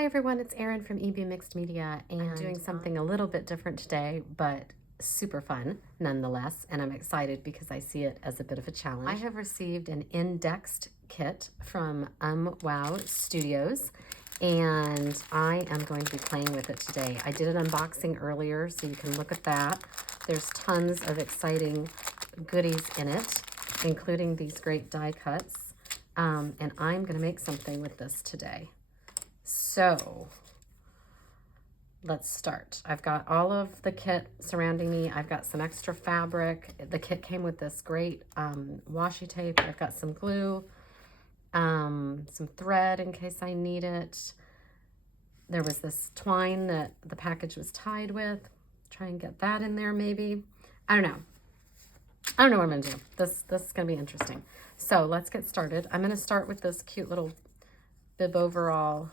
Hi everyone, it's Erin from EB Mixed Media, and I'm doing something a little bit different today, but super fun nonetheless, and I'm excited because I see it as a bit of a challenge. I have received an indexed kit from UmWowStudio, and I am going to be playing with it today. I did an unboxing earlier, so you can look at that. There's tons of exciting goodies in it, including these great die cuts, and I'm going to make something with this today. So let's start. I've got all of the kit surrounding me. I've got some extra fabric. The kit came with this great washi tape. I've got some glue, some thread in case I need it. There was this twine that the package was tied with. Try and get that in there maybe. I don't know what I'm gonna do. This is gonna be interesting. So let's get started. I'm gonna start with this cute little bib overall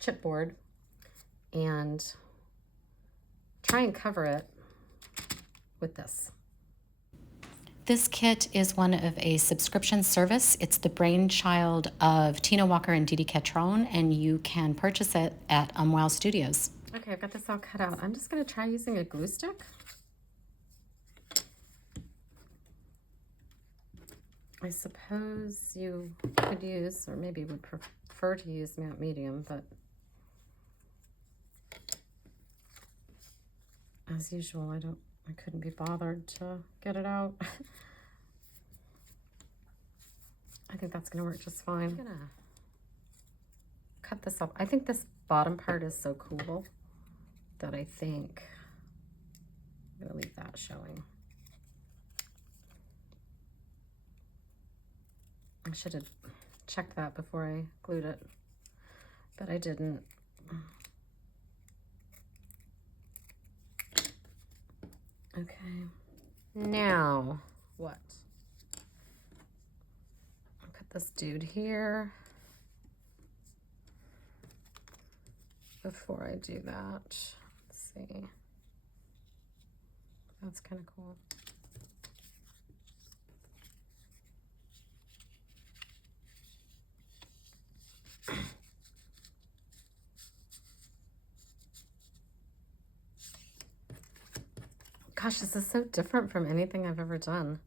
chipboard and try and cover it with this. This kit is one of a subscription service. It's the brainchild of Tina Walker and DeeDeeCatron, and you can purchase it at UnWowStudio. Okay, I've got this all cut out. I'm just going to try using a glue stick. I suppose you could use, or maybe would prefer to use matte medium, but as usual, I couldn't be bothered to get it out. I think that's gonna work just fine. I'm gonna cut this up. I think this bottom part is so cool that I think I'm gonna leave that showing. I should have checked that before I glued it, but I didn't. Okay, now what? I'll put this dude here before I do that. Let's see. That's kind of cool. Gosh, this is so different from anything I've ever done.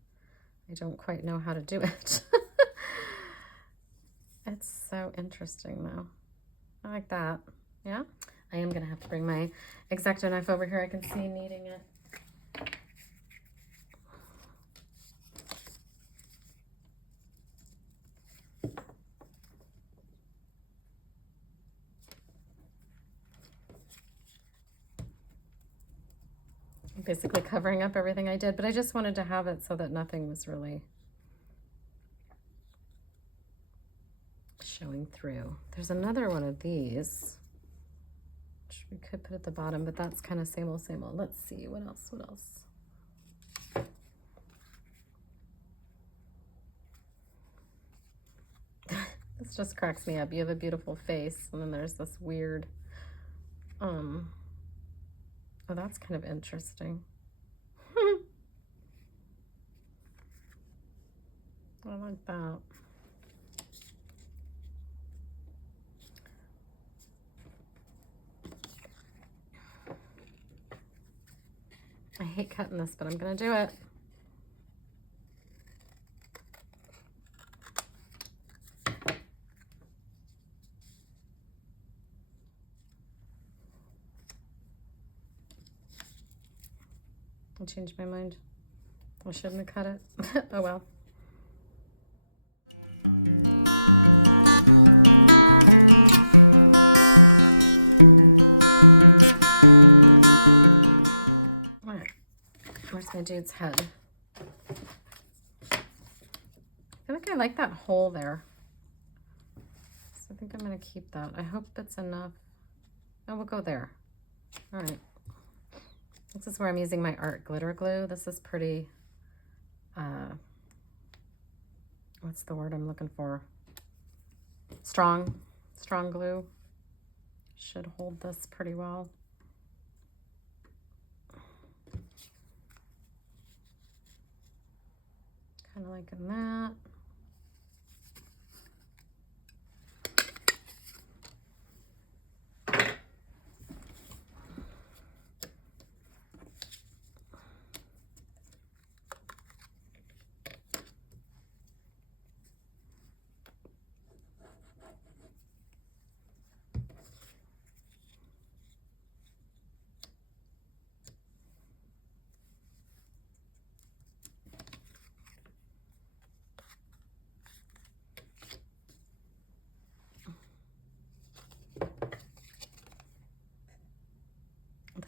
I don't quite know how to do it. It's so interesting though. I like that. Yeah? I am gonna have to bring my X-Acto knife over here. I can see needing it. Basically covering up everything I did, but I just wanted to have it so that nothing was really showing through. There's another one of these, which we could put at the bottom, but that's kind of same old, same old. Let's see, what else, what else? This just cracks me up. You have a beautiful face, and then there's this weird, oh, that's kind of interesting. I like that. I hate cutting this, but I'm gonna do it. I changed my mind. I shouldn't have cut it. Oh well. Alright, where's my dude's head? I feel like I like that hole there. So I think I'm gonna keep that. I hope it's enough. Oh, we'll go there. Alright. This is where I'm using my art glitter glue. This is pretty, what's the word I'm looking for? Strong glue. Should hold this pretty well. Kind of liking that.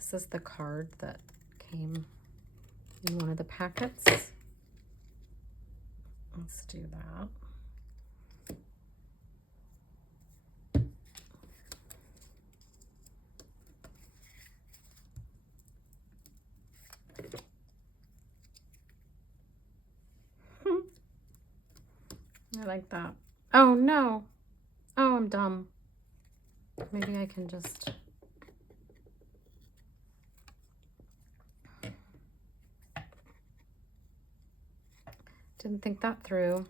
This is the card that came in one of the packets. Let's do that. I like that. Oh no. Oh, I'm dumb. Maybe I can just... Didn't think that through.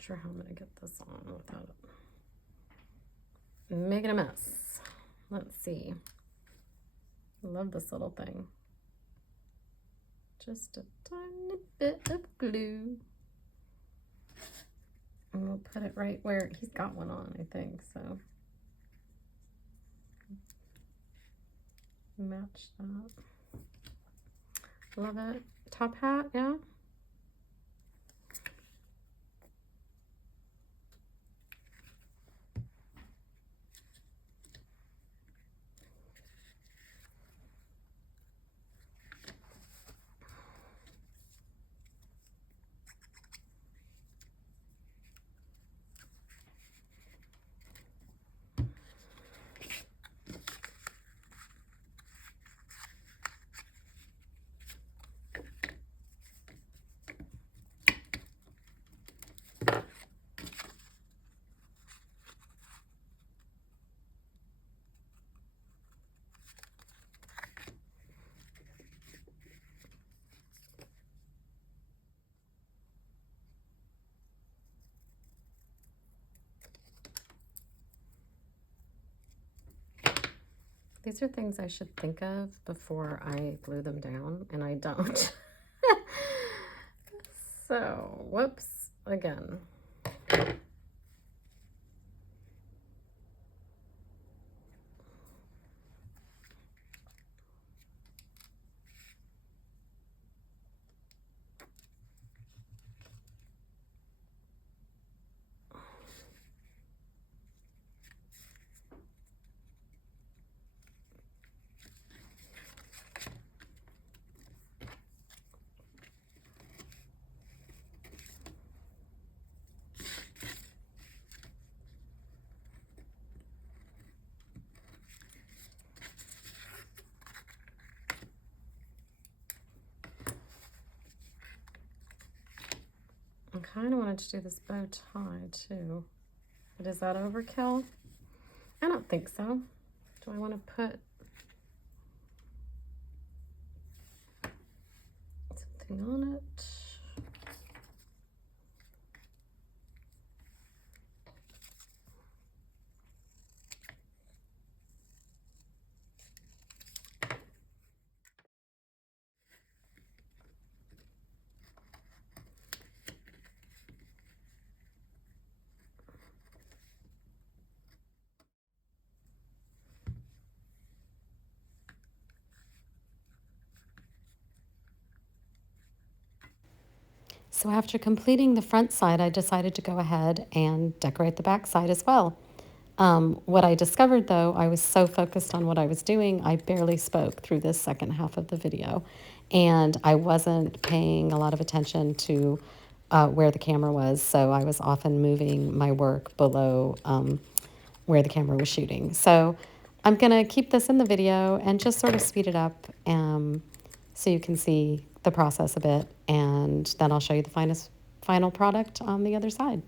Sure how I'm gonna get this on without making a mess. Let's see. Love this little thing. Just a tiny bit of glue. And we'll put it right where he's got one on, I think, so. Match that. Love it. Top hat, yeah. These are things I should think of before I glue them down, and I don't. So, whoops, again. I kind of wanted to do this bow tie too, but is that overkill? I don't think so. Do I want to put something on it? So after completing the front side, I decided to go ahead and decorate the back side as well. What I discovered though, I was so focused on what I was doing, I barely spoke through this second half of the video. And I wasn't paying a lot of attention to where the camera was, so I was often moving my work below where the camera was shooting. So I'm going to keep this in the video and just sort of speed it up so you can see the process a bit, and then I'll show you the final product on the other side.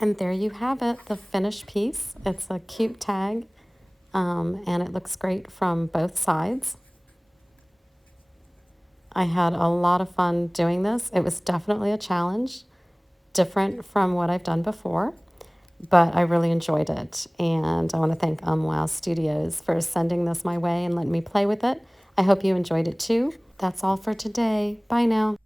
And there you have it, the finished piece. It's a cute tag, and it looks great from both sides. I had a lot of fun doing this. It was definitely a challenge, different from what I've done before, but I really enjoyed it. And I want to thank UmWowStudios for sending this my way and letting me play with it. I hope you enjoyed it too. That's all for today. Bye now.